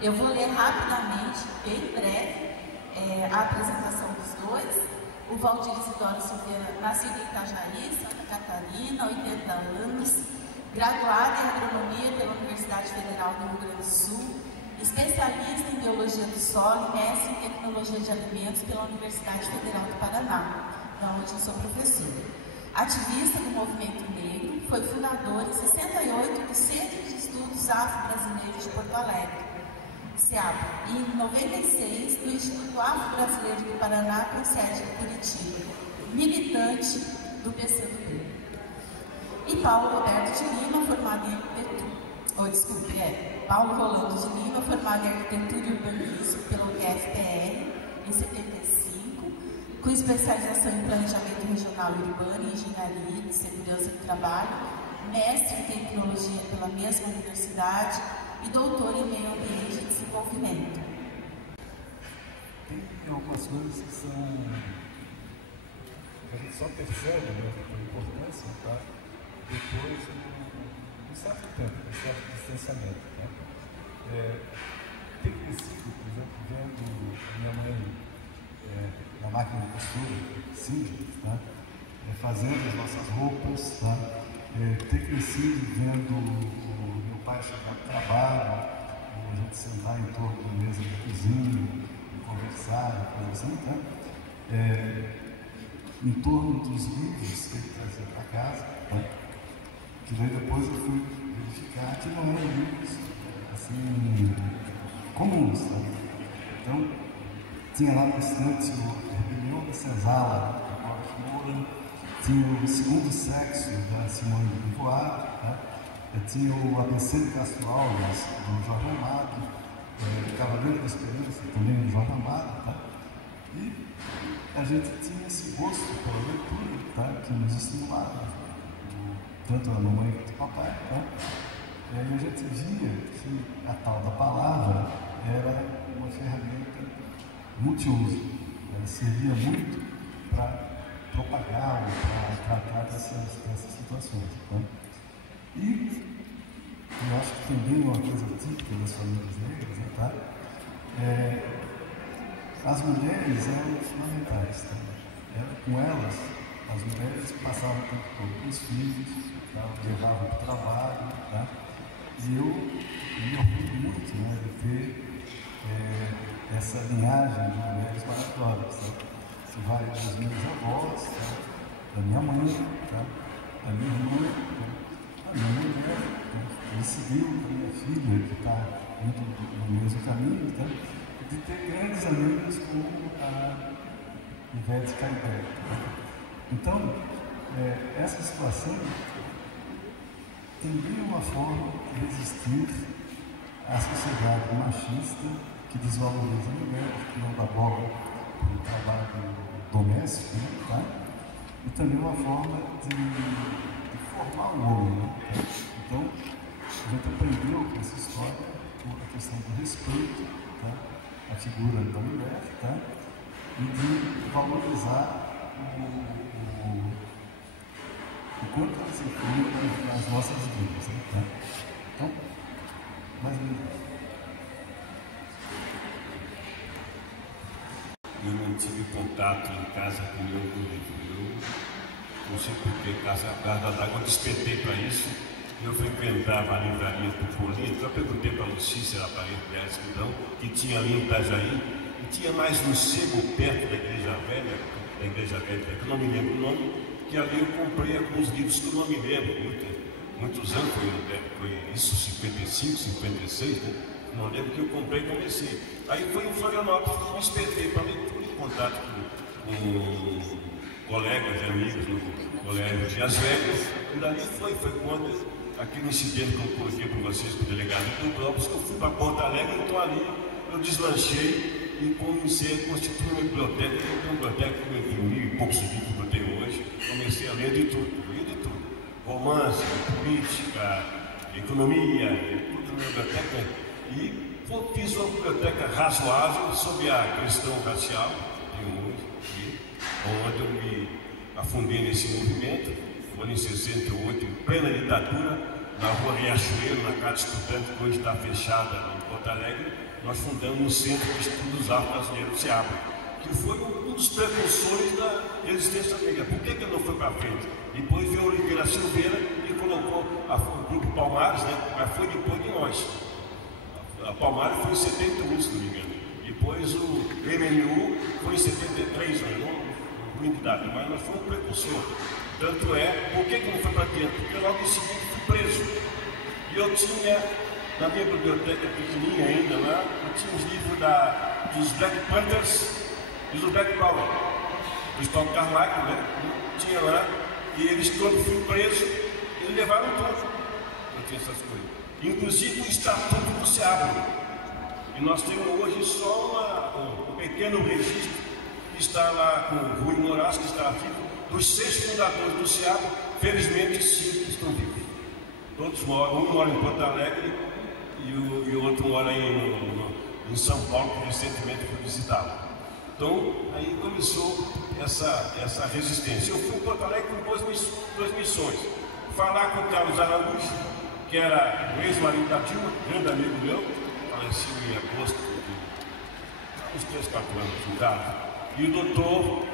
Eu vou ler rapidamente, bem breve, a apresentação dos dois. O Valdir Isidoro Silveira, nascido em Itajaí, Santa Catarina, 80 anos, graduado em Agronomia pela Universidade Federal do Rio Grande do Sul, especialista em Biologia do Solo e mestre em Tecnologia de Alimentos pela Universidade Federal do Paraná, onde eu sou professora. Ativista do movimento negro, foi fundador em 68 do Centro de Estudos Afro-Brasileiros de Porto Alegre, CEAP, e em 96 do Instituto Afro-Brasileiro do Paraná, com sede em Curitiba, militante do PCdoB. E Paulo Roberto de Lima, formado em arquitetura. Paulo Rolando de Lima, formado em arquitetura e urbanismo pela UFPR em 75, com especialização em planejamento regional e urbano e engenharia de segurança do trabalho, mestre em tecnologia pela mesma universidade e doutor em meio ambiente e desenvolvimento. Tem algumas coisas que são... a gente só percebe, né, a importância, tá? Depois de um certo tempo, um certo distanciamento. Tá? Tem crescido, por exemplo, vendo minha mãe na máquina de costura, Cindy, tá? Fazendo as nossas roupas, tá? Ter crescido vendo o meu pai chegar do trabalho, a gente sentar em torno da mesa da cozinha, conversar, coisa assim, tá? Em torno dos livros que ele trazia para casa, tá? Que daí depois eu fui verificar que não eram livros assim comuns, tá? Então tinha lá no estante o Rebelião da Senzala, da Cláudia Moura, tinha o Segundo Sexo, da Simone de Beauvoir, tá? Tinha o ABC de Castro Alves, do Jorge Amado, o Cavaleiro da Esperança, também do Jorge Amado, tá? E a gente tinha esse gosto pela leitura, tá? Que nos estimulava, tanto a mamãe quanto o papai, tá? E a gente via que a tal da palavra era uma ferramenta multiuso, ela servia muito para propagar ou para tratar dessas situações. Tá? E eu acho que também uma coisa típica das famílias negras, né, tá? As mulheres eram fundamentais. Tá? Com elas, as mulheres passavam o tempo todo com os filhos, tá? Levavam para o trabalho. Tá? E eu me orgulho muito, né, de ter essa linhagem de mulheres maravilhosas. Tá? Que vai dos meus avós, tá? Da minha mãe, tá? Da minha irmã, tá? Da minha mulher, tá? E seguiu a minha filha, que está indo no mesmo caminho, tá? De ter grandes amigas como a Ivete Caibé. Tá? Então, essa situação também é uma forma de resistir à sociedade machista que desvaloriza a mulher, que não dá bola para o trabalho doméstico, né, tá? E também uma forma de formar o homem. Né? Então, a gente aprendeu com essa história a questão do respeito, tá? A figura da mulher, tá? E de valorizar o quanto ela se inclui nas nossas vidas. Né? Tá? Então, mais um. Eu não tive contato em casa com o meu livro. Eu não sei porquê, casa d'água, eu despertei para isso. Eu frequentava a livraria Tupolito. Eu perguntei para a Lucícia, a parede dela, escrivão, que tinha ali em Itajaí, e tinha mais um sebo perto da Igreja Velha, que eu não me lembro o nome, que ali eu comprei alguns livros que eu não me lembro, muitos anos, foi isso, 55, 56, né? Não lembro que eu comprei e comecei. Aí foi em Florianópolis, eu me despertei para leitura, em contato com colegas e amigos no colégio de As Vegas, e dali foi quando, aqui no incidente que eu coloquei para vocês, com o delegado do Globos, que eu fui para Porto Alegre, então ali eu deslanchei e comecei a constituir uma biblioteca, que é uma biblioteca com 1.000 e poucos livros que eu tenho hoje. Comecei a ler de tudo, romance, política, economia, tudo na biblioteca. E fiz uma biblioteca razoável sobre a questão racial, onde eu me afundei nesse movimento, no ano em 68, em plena ditadura, na rua Riachuelo, na Casa Estudante, que hoje está fechada em Porto Alegre. nós fundamos um Centro de Estudos Afro-Brasileiros, o CEABRA, que foi um dos precursores da resistência negra. Por que não foi para frente? Depois veio Oliveira Silveira e colocou o Grupo Palmares, né? Mas foi depois de nós. A Palmares foi em 71, se não me engano. Depois o MNU foi em 73, não me data, mas nós fomos um precursor. Tanto é, por que não foi para dentro? Porque logo em seguida fui preso. E eu tinha, na minha biblioteca pequenininha ainda lá, eu tinha os livros dos Black Panthers e do Black Power, do Tom Carmichael, né? Tinha lá, e eles, quando fui preso, eles levaram tudo. Eu tinha essas coisas. Inclusive o Estatuto do CEABRA. E nós temos hoje só um pequeno registro que está lá com o Rui Moraes, que está vivo, dos 6 fundadores do CEABRA. Felizmente 5 estão vivos. Todos moram, um mora em Porto Alegre e o outro mora em São Paulo, que recentemente foi visitá-lo. Então, aí começou essa resistência. Eu fui em Porto Alegre com duas missões. Falar com o Carlos Araújo, que era o ex-marido da Dilma, grande amigo meu, faleceu em agosto de uns 3, 4 anos de idade. E o doutor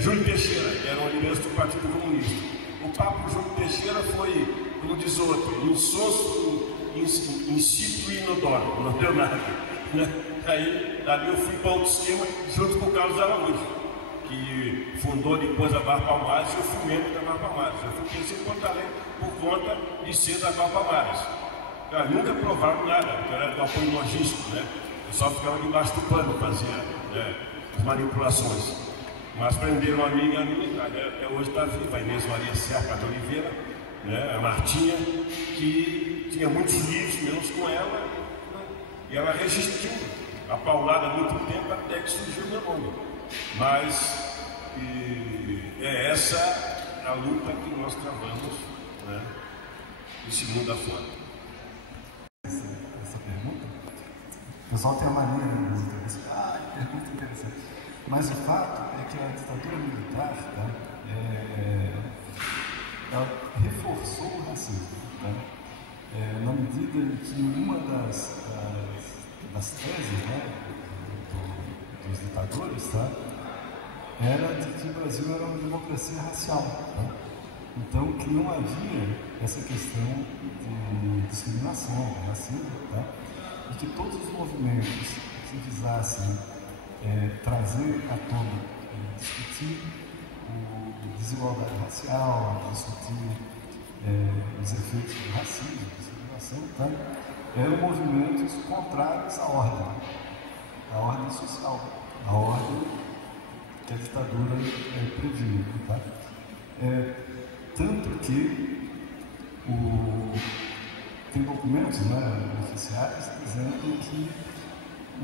Júlio Teixeira, que era um liderança do Partido Comunista. O papo Júlio Teixeira foi, como diz o outro, insonso, insípido e inodoro, não deu nada. Aí, dali eu fui para outro esquema, junto com o Carlos Araújo, que fundou depois a Barra Palmares, e eu fui membro da Barra Palmares. Eu fui conhecer em Porto Alegre por conta de ser da Barra Palmares. Cara, nunca provaram nada, porque era do apoio logístico, né? Eu só ficava debaixo do pano, fazia as manipulações. Mas prenderam a minha até hoje está viva, a Inês Maria Serpa de Oliveira, né? A Martinha, que tinha muitos livros meus com ela, e ela resistiu a paulada há muito tempo até que surgiu o meu nome. Mas é essa a luta que nós travamos, né? Esse mundo afora. Essa pergunta, o pessoal tem a mania de pergunta interessante. Mas o fato é que a ditadura militar, tá, ela reforçou o racismo, tá? Na medida em que uma das teses, né, dos ditadores, tá, era de que o Brasil era uma democracia racial. Tá? Então, que não havia essa questão de discriminação, de racismo, tá? E que todos os movimentos que visassem trazer à tona, discutir a desigualdade racial, discutir os efeitos do racismo, discriminação, tá? Eram movimentos contrários à ordem social, à ordem que a ditadura previa. Tá? Tanto que tem documentos, né, oficiais dizendo que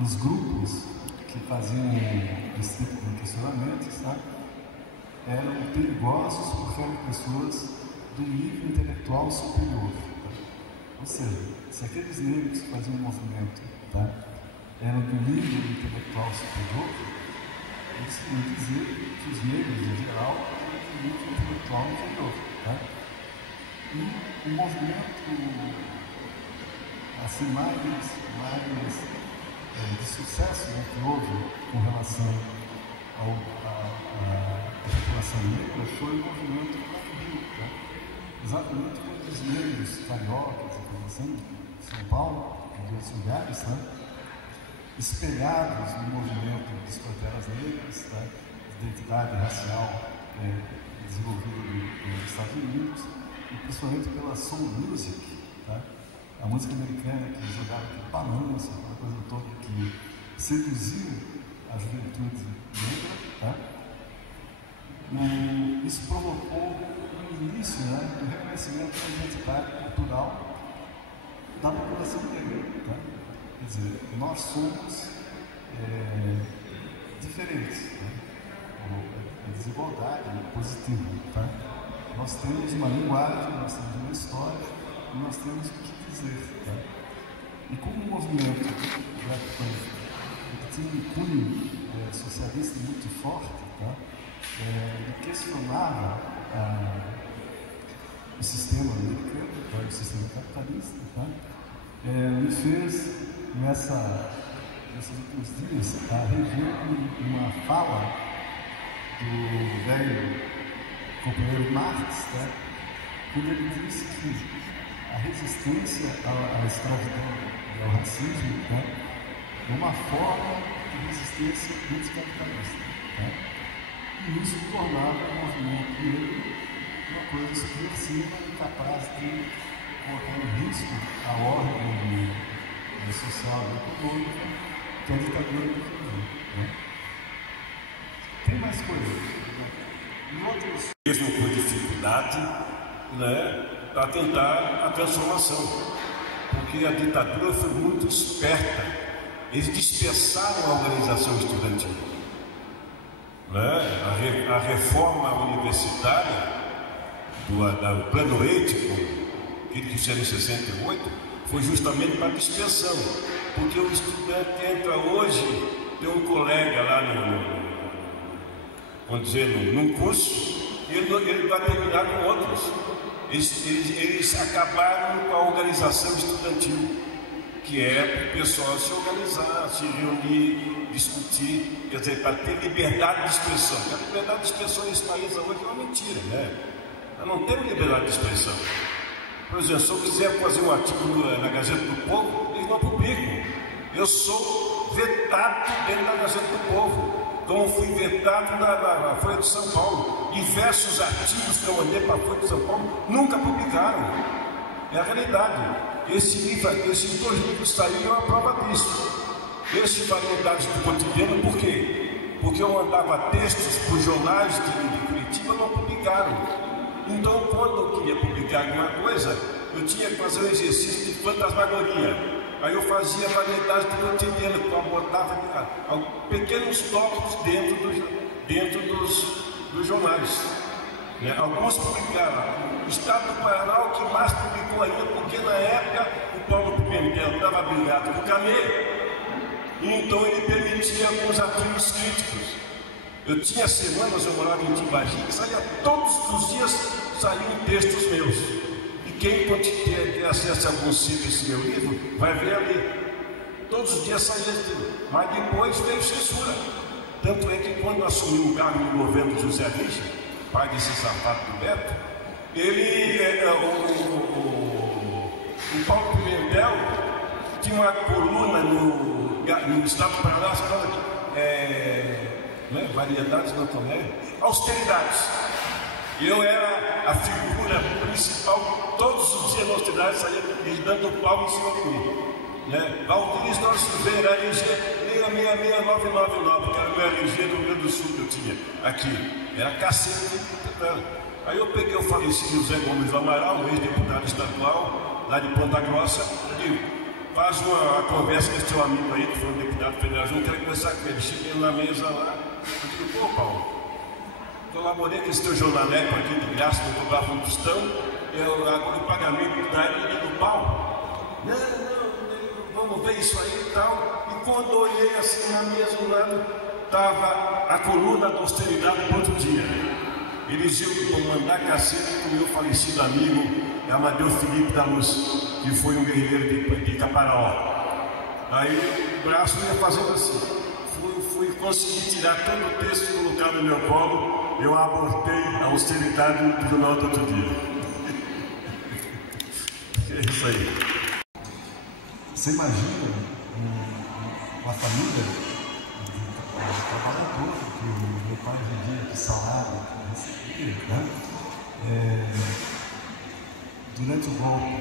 os grupos que faziam esse tipo de questionamentos, tá, eram perigosos porque eram pessoas do nível intelectual superior. Tá? Ou seja, se aqueles negros que faziam um movimento, tá, eram do nível intelectual superior, eles queriam dizer que os negros, em geral, eram do nível intelectual inferior. Tá? E o movimento assim, mais de sucesso, né, que houve com relação à população negra foi o movimento Black Rio, tá? Exatamente quando os negros cariocas, assim, de São Paulo e de outros lugares, tá? Espelhados no movimento das Panteras Negras, tá? De identidade racial desenvolvida nos Estados Unidos, e principalmente pela soul music, tá? A música americana que jogava aquele balanço, aquela coisa toda que seduziu a juventude negra, tá? Isso provocou o início, né, do reconhecimento da identidade cultural da população negra. Tá? Quer dizer, nós somos diferentes. Né? A desigualdade é positiva. Tá? Nós temos uma linguagem, nós temos uma história e nós temos o que dizer. Tá? E como o movimento Black Panther tinha um cunho socialista muito forte, tá? Ele questionava o sistema americano, tá? O sistema capitalista, tá? me fez, nesses últimos dias, a rever uma fala do velho companheiro Marx, né? Quando ele disse que a resistência à escravidão e ao racismo, né, é uma forma de resistência anticapitalista, né? E isso tornava o movimento dele uma coisa subversiva e capaz de colocar em risco a ordem social e econômica que a ditadura defendia, né? Tem mais coisas. Mesmo com dificuldade, né, para tentar a transformação, porque a ditadura foi muito esperta. Eles dispersaram a organização estudantil, né? A reforma universitária do plano ético que eles fizeram em 68 foi justamente para a dispersão, porque o estudante entra hoje, tem um colega lá vamos dizer, num curso, e ele vai terminar com outros. Eles acabaram com a organização estudantil, que é para o pessoal se organizar, se reunir, discutir, quer dizer, para ter liberdade de expressão. A liberdade de expressão nesse país hoje é uma mentira, né? Eu não tenho liberdade de expressão. Por exemplo, se eu quiser fazer um artigo na Gazeta do Povo, eles não publicam. Eu sou vetado dentro da Gazeta do Povo. Então fui vetado na Folha de São Paulo. Diversos artigos que eu mandei para a Folha de São Paulo nunca publicaram. É a realidade. Esses 2 livros saíram a prova disso. Esse Variedades do Cotidiano, por quê? Porque eu mandava textos para os jornais de Curitiba, não publicaram. Então, quando eu queria publicar alguma coisa, eu tinha que fazer um exercício de fantasmagoria. Aí eu fazia Variedades do Cotidiano, que eu botava pequenos tópicos dentro dos jornais. Né? Alguns publicaram. O Estado do Paraná, o que mais publicou ainda, porque na época o Paulo Pimentel estava brigado com o Camê, e então ele permitia alguns artigos críticos. Eu tinha semanas, eu morava em Timbagi, que saía todos os dias, saíam textos meus. E quem tem acesso a consigo esse meu livro, vai ver ali. Todos os dias saía esse livro. Mas depois veio censura. Tanto é que quando assumiu o cargo no governo de José Richa, pai desse sapato do Beto, o Paulo Pimentel tinha uma coluna no Estado do Paraná, Variedades não também, austeridades. Eu era a figura principal, todos os dias na austeridade saía ele dando pau em cima de mim. Né? Valdir Norte Silveira, RG 666999, que era o meu RG do Rio Grande do Sul que eu tinha aqui. Era cacete. Aí eu peguei o falecido José Gomes do Amaral, ex-deputado estadual, lá de Ponta Grossa, e digo, faz uma conversa com esse teu amigo aí, que foi um deputado federal, eu quero conversar com ele. Cheguei na mesa lá, eu digo, pô, Paulo, colaborei com esse teu jornaleco aqui de graça, não cobrava um tostão, o pagamento da ele do pau. Não, vamos ver isso aí e tal. E quando eu olhei assim na mesa do lado, estava a coluna da austeridade do outro dia. Eles iam mandar cacete com o meu falecido amigo Amadeu Felipe da Luz, que foi um guerreiro de Caparaó. Aí o braço ia fazendo assim. Fui conseguir tirar todo o texto e colocar no meu colo. Eu abortei a austeridade no tribunal do outro dia. É isso aí. Você imagina uma família de trabalhador que meu pai vendia de salário, né? Durante o golpe,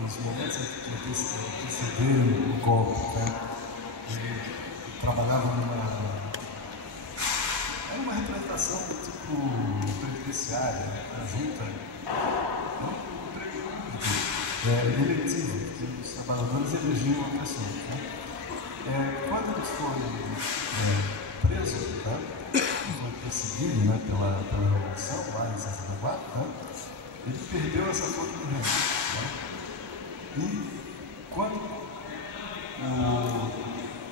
nos momentos que antecederam o golpe, né? Ele trabalhava era uma representação tipo penitenciária, né? Conjunta, eletivo, que os trabalhadores elegiam uma pessoa. Né? Quando ele foi preso, tá? Foi perseguido, né, pela Revolução, lá em Santana, né? Ele perdeu essa fonte do reino. Né? E quando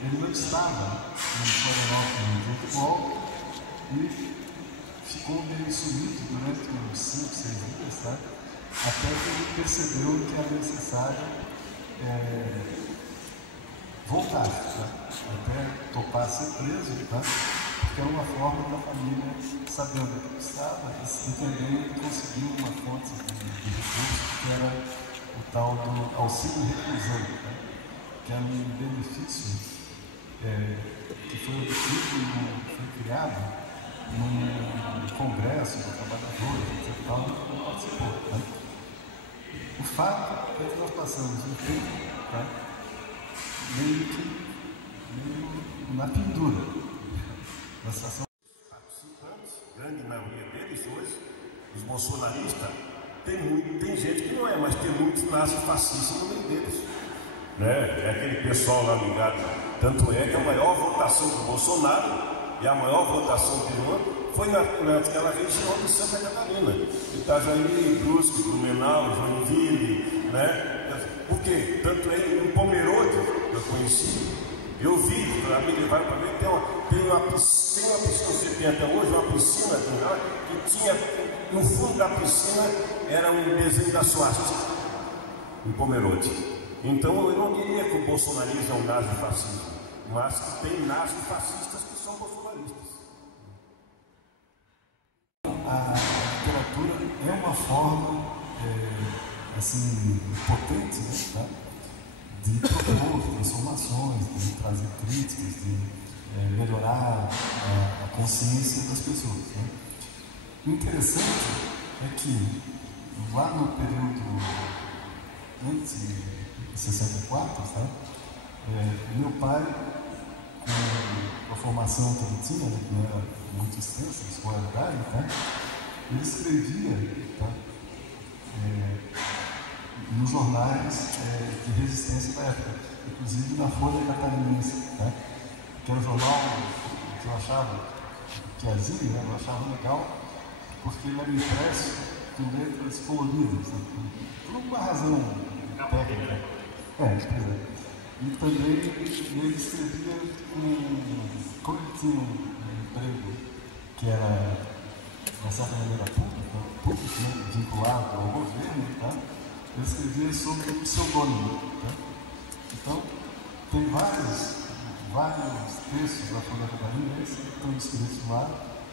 ele não estava no Florianópolis junto com o golpe, e ficou meio sumido durante uns 5, 6 dias, tá? Até que ele percebeu que era necessário voltar, tá? Até topar ser preso, tá? Porque era uma forma da família, sabendo que precisava, entender e conseguir uma fonte de recurso, que era o tal do auxílio reclusão, tá? Que era um benefício que foi obtido, foi criado num congresso de trabalhadores, etc. E tal, não participou, tá? O fato é que nós passamos um tempo, tá? meio na pendura da situação. Participantes, grande maioria deles hoje, os bolsonaristas, tem gente que não é, mas tem muitos nazifascistas no meio deles. Né? É aquele pessoal lá ligado. Tanto é que a maior votação do Bolsonaro e a maior votação do Lula foi naquela região de Santa Catarina. Itajaí, Brusque, Blumenau, Joinville, né? Por quê? Tanto é em Pomerode, eu conheci, eu vi, para mim levar para ver, tem uma piscina, você tem até hoje uma piscina que tinha, no fundo da piscina era um desenho da suástica, em Pomerode. Então eu não diria que o bolsonarismo é um nazifascismo, mas que tem nazifascistas que são bolsonaristas. A literatura é uma forma assim, potente, né, tá? De propor transformações, de trazer críticas, de melhorar a consciência das pessoas, né? O interessante é que lá no período antes de 64, tá? Meu pai, com a formação que ele tinha, né, que não era muito extensa, escolaridade, tá? Ele escrevia, tá? Nos jornais de resistência da época, inclusive na Folha Catarinense, tá? Que era um jornal que eu achava, que havia, né, eu achava legal, porque ele era impresso com letras coloridas, né? Por uma razão técnica. E também ele escrevia como ele tinha um emprego que era, de uma certa maneira, público, né, vinculado ao governo, tá? Ele escrevia sobre o pseudônimo, tá? Então, tem vários textos da Folha Catarinense que estão escritos lá,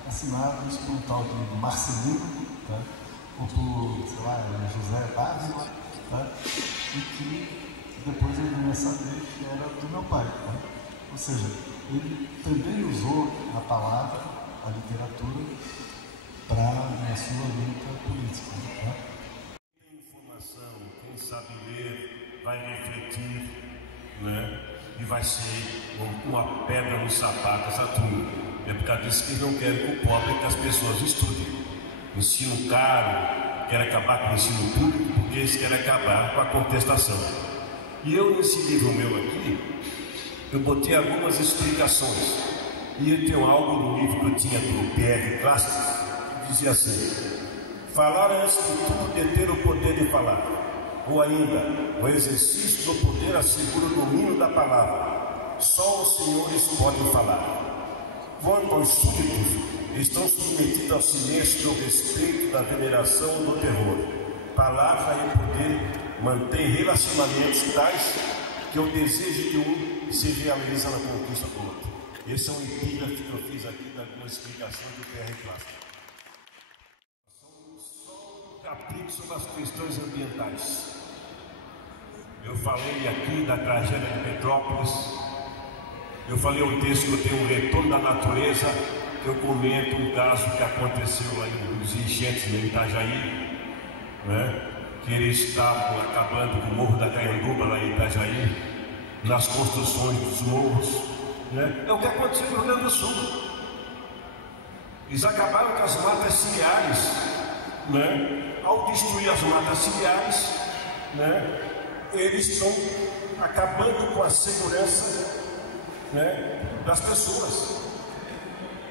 assinados por um tal de Marcelino, tá? Ou por, sei lá, José Dávila, tá? E que depois eu vim a saber que era do meu pai, tá? Ou seja, ele também usou a palavra, a literatura, para a sua luta política, tá? Quem sabe ler, vai refletir, né? E vai ser uma pedra no sapato essa turma. É por causa disso que eles não querem que o pobre, que as pessoas estudem. Ensino caro, querem acabar com o ensino público, porque eles querem acabar com a contestação. E eu, nesse livro meu aqui, eu botei algumas explicações. E eu tenho algo no livro que eu tinha do PR Clássico, que dizia assim: falar antes de tudo deter o poder de falar. Ou ainda, o exercício do poder assegura o domínio da palavra. Só os senhores podem falar. Quanto aos súditos, estão submetidos ao silêncio do respeito, da veneração do terror. Palavra e poder mantêm relacionamentos tais que o desejo de um se realiza na conquista do outro. Esse é um epígrafe que eu fiz aqui da uma explicação do PR Clássico. Capítulo sobre as questões ambientais. Eu falei aqui da tragédia de Petrópolis. Eu falei um texto que eu tenho um retorno da natureza, que eu comento um caso que aconteceu lá nos enchentes em Itajaí, né? Que eles estavam acabando com o Morro da Caianduba lá em Itajaí, nas construções dos morros, né? É o que aconteceu no Rio Grande do Sul. Eles acabaram com as matas ciliares, né? Ao destruir as matas ciliares, né? Eles estão acabando com a segurança, né, das pessoas.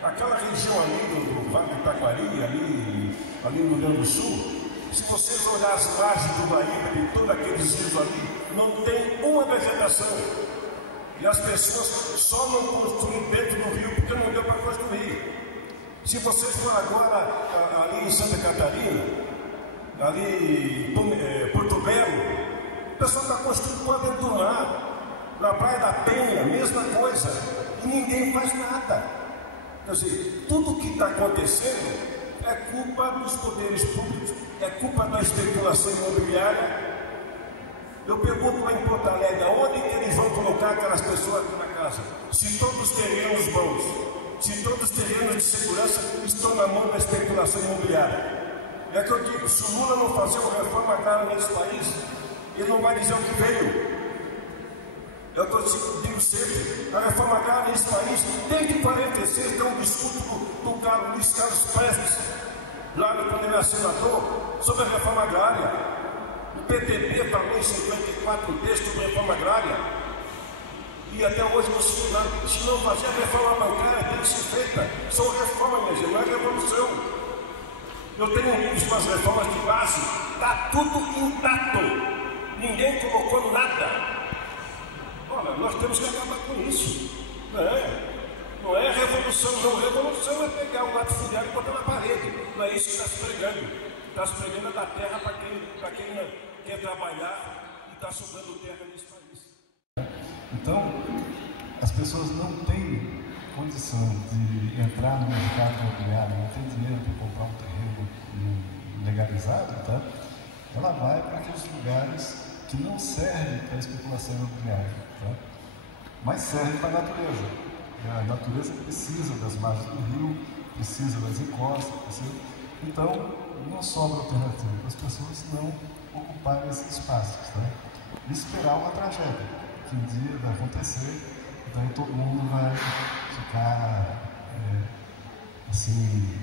Aquela região ali do Vale do Taquari, ali no Rio Grande do Sul, se vocês olharem as margens do Guaíba, de todos aqueles rios ali, não tem uma vegetação. E as pessoas só não construíram dentro do rio porque não deu para construir. Se vocês forem agora ali em Santa Catarina, ali em Porto Belo, pessoal está construindo por dentro do mar. Na Praia da Penha, mesma coisa. E ninguém faz nada. Quer dizer, tudo o que está acontecendo é culpa dos poderes públicos, é culpa da especulação imobiliária. Eu pergunto lá em Porto Alegre, onde que eles vão colocar aquelas pessoas aqui na casa? Se todos os terrenos bons, se todos os terrenos de segurança estão na mão da especulação imobiliária. É que eu digo, se o Lula não fazer uma reforma agrária nesse país, ele não vai dizer o que veio. Eu digo sempre, a reforma agrária nesse país, desde 46, tem um discurso do Luiz Carlos Prestes, lá quando ele era senador, sobre a reforma agrária. O PTB falou em 54 textos sobre a reforma agrária. E até hoje não se não fazer a reforma bancária tem que ser feita. São reformas, minha gente, não é revolução. Eu tenho livros com as reformas de base, está tudo intacto. Ninguém colocou nada. Olha, nós temos que acabar com isso. Não é revolução, não. Revolução é pegar um latifundiário e botar na parede. Não é isso que está se pregando. Está se pregando da terra para quem quer trabalhar e está sobrando terra nesse país. Então, as pessoas não têm condição de entrar no mercado imobiliário, não tem dinheiro para comprar um terreno legalizado, tá? Ela vai para aqueles lugares que não servem para a especulação imobiliária, tá? Mas servem para a natureza. A natureza precisa das margens do rio, precisa das encostas, então não sobra alternativa para as pessoas não ocuparem esses espaços, tá? E esperar uma tragédia, que um dia vai acontecer, então todo mundo vai ficar assim,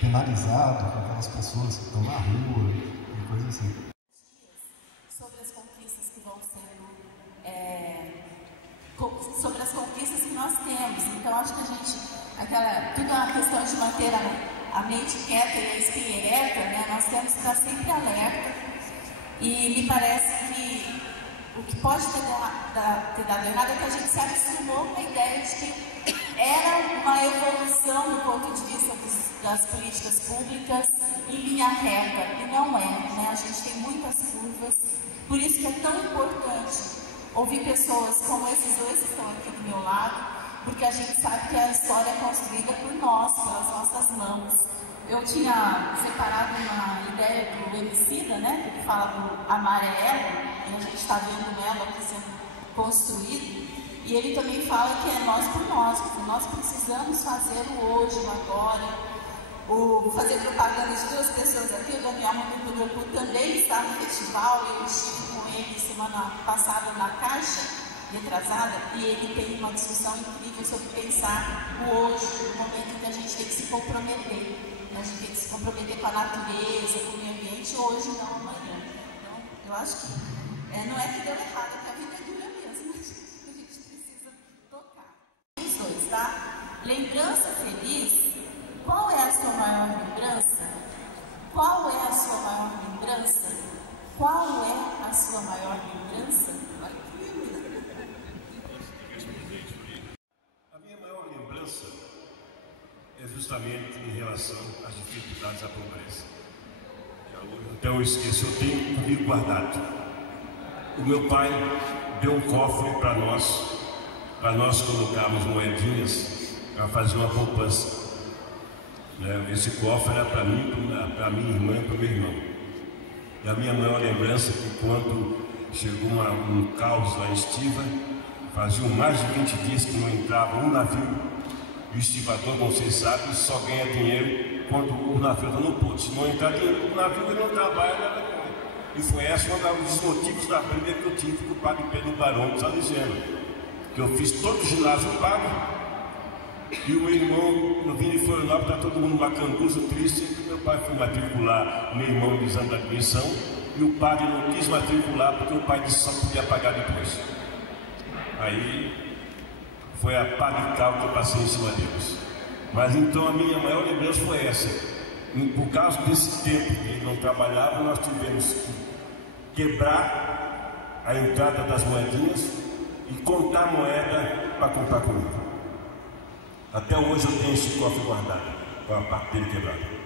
penalizado com aquelas pessoas que estão na rua e coisas assim. Sobre as conquistas que vão sendo, sobre as conquistas que nós temos. Então acho que a gente, tudo é uma questão de manter a mente quieta e a espinha ereta, né? Nós temos que estar sempre alerta. E me parece que o que pode ter dado errado é que a gente se acostumou com a ideia de que era uma evolução do ponto de vista das políticas públicas em linha reta, e não é, né? A gente tem muitas curvas, por isso que é tão importante ouvir pessoas como esses dois que estão aqui do meu lado, porque a gente sabe que a história é construída por nós, pelas nossas mãos. Eu tinha separado uma ideia do Emicida, né, que fala do amarelo, e a gente está vendo ela aqui sendo construído, e ele também fala que é nós por nós, porque nós precisamos fazer o hoje, o agora, fazer propaganda de duas pessoas aqui. O Daniel Manuel também está no festival, eu estive com ele semana passada na Caixa, retrasada, e ele tem uma discussão incrível sobre pensar o hoje, o momento em que a gente tem que se comprometer. A gente tem que se comprometer com a natureza, com o meio ambiente, hoje, não amanhã. Então, eu acho que não é que deu errado, é que a vida é dura mesmo. A gente precisa tocar. Os dois, tá? Lembrança feliz. Qual é a sua maior lembrança? Qual é a sua maior lembrança? Qual é a sua maior lembrança? A minha maior lembrança é justamente em relação às dificuldades da pobreza. Então eu esqueço, eu tenho comigo guardado. O meu pai deu um cofre para nós colocarmos moedinhas para fazer uma poupança. Esse cofre era para mim, para minha irmã e para o meu irmão. E a minha maior lembrança é que quando chegou um caos lá em Estiva, faziam mais de 20 dias que não entrava um navio. E o estivador, como vocês sabem, só ganha dinheiro quando o navio está no porto. Se não entrar dinheiro no navio, ele não trabalha, nada com ele. E foi esse um dos motivos da briga que eu tive com o padre Pedro Barão de Salesiano. Que eu fiz todo o ginásio pago. E o meu irmão, eu vim de Florianópolis, está todo mundo macanduso, triste. Meu pai foi matricular meu irmão no exame da admissão. E o padre não quis matricular porque o pai disse só podia pagar depois. Aí foi a pá de cal que eu passei em cima deles. Mas então a minha maior lembrança foi essa. Por causa desse tempo que ele não trabalhava, nós tivemos que quebrar a entrada das moedinhas e contar moeda para comprar comida. Até hoje eu tenho esse cofre guardado, com a parte dele quebrada.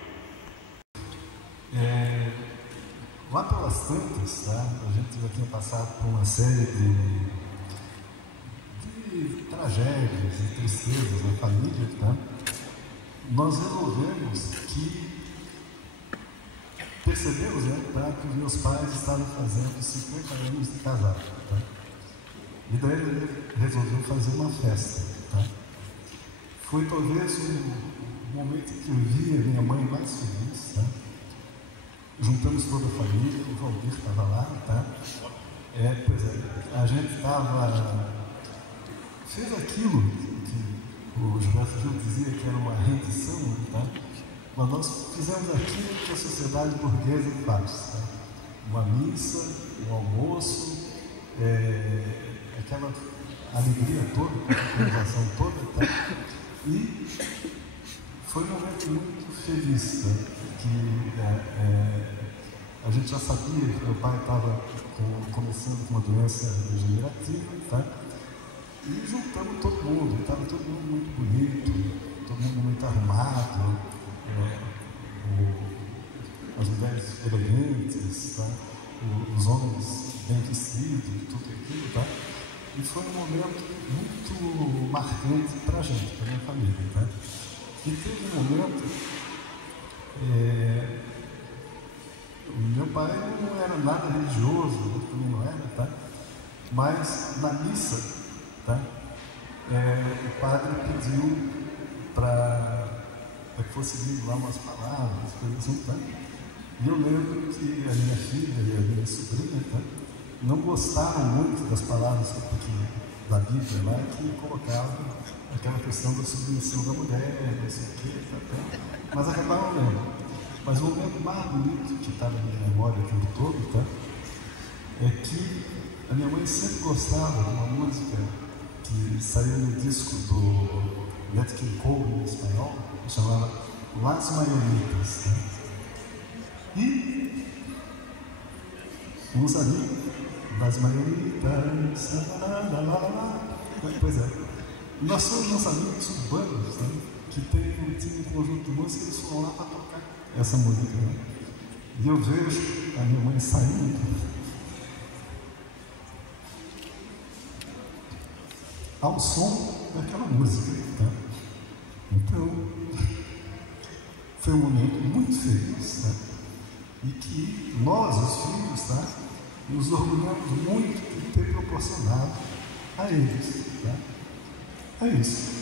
lá pelas tantas, tá? A gente já tinha passado por uma série de tragédias e tristezas na família, tá? Nós resolvemos percebemos, né, tá, que os meus pais estavam fazendo 50 anos de casado, tá? E daí ele resolveu fazer uma festa, tá? Foi talvez o momento em que eu vi a minha mãe mais feliz, tá? Juntamos toda a família, o Valdir estava lá, tá? Pois é, a gente fez aquilo que o Gilberto Gil dizia que era uma rendição, tá? Mas nós fizemos aquilo que a sociedade burguesa faz, tá? Uma missa, um almoço, aquela alegria toda, aquela organização toda, tá? E foi um momento muito feliz, tá? Que a gente já sabia que meu pai estava começando com uma doença degenerativa, tá? E juntamos todo mundo, estava todo mundo muito bonito, todo mundo muito arrumado, as mulheres elegantes, tá? Os homens bem vestidos, tudo aquilo, tá? E foi um momento muito marcante para a gente, para a minha família, tá? E teve um momento, meu pai não era nada religioso, eu também não era, tá? Mas na missa, tá? O padre pediu para que fosse lido lá umas palavras, coisas assim, tá? E eu lembro que a minha filha e a minha sobrinha, tá? Não gostaram muito das palavras da Bíblia lá, que colocavam aquela questão da submissão da mulher, não sei o quê, tá? Mas acabaram lendo. Mas o momento mais bonito que está na minha memória o tempo todo, tá? É que a minha mãe sempre gostava de uma música que saiu no disco do Nat King Cole em espanhol, chamada Las Marianitas, tá? E uns amigos das Marianitas, pois é, nós somos uns amigos urbanos, tá? Que tem um conjunto de música e eles foram lá para tocar essa música, né? E eu vejo a minha mãe saindo ao som daquela música, tá? Então, foi um momento muito feliz, tá? E que nós, os filhos, tá? Nos orgulhamos muito de ter proporcionado a eles, tá? É isso.